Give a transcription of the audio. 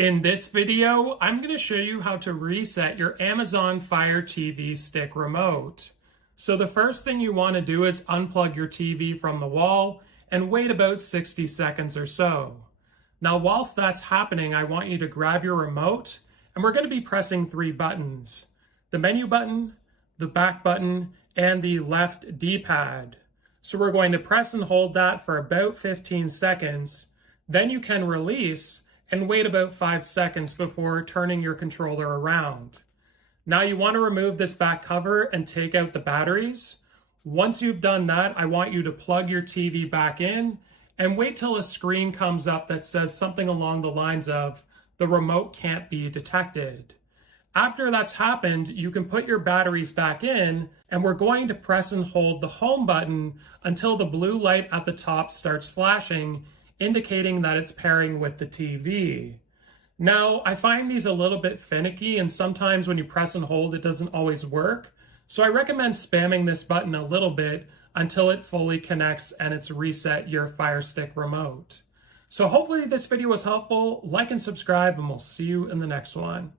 In this video, I'm going to show you how to reset your Amazon Fire TV stick remote. So the first thing you want to do is unplug your TV from the wall and wait about 60 seconds or so. Now, whilst that's happening, I want you to grab your remote and we're going to be pressing 3 buttons: the menu button, the back button, and the left D-pad. So we're going to press and hold that for about 15 seconds. Then you can release and wait about 5 seconds before turning your controller around. Now you want to remove this back cover and take out the batteries. Once you've done that, I want you to plug your TV back in and wait till a screen comes up that says something along the lines of, "The remote can't be detected." After that's happened, you can put your batteries back in, and we're going to press and hold the home button until the blue light at the top starts flashing, indicating that it's pairing with the TV. Now, I find these a little bit finicky, and sometimes when you press and hold, it doesn't always work. So I recommend spamming this button a little bit until it fully connects and it's reset your Fire Stick remote. So hopefully this video was helpful. Like and subscribe, and we'll see you in the next one.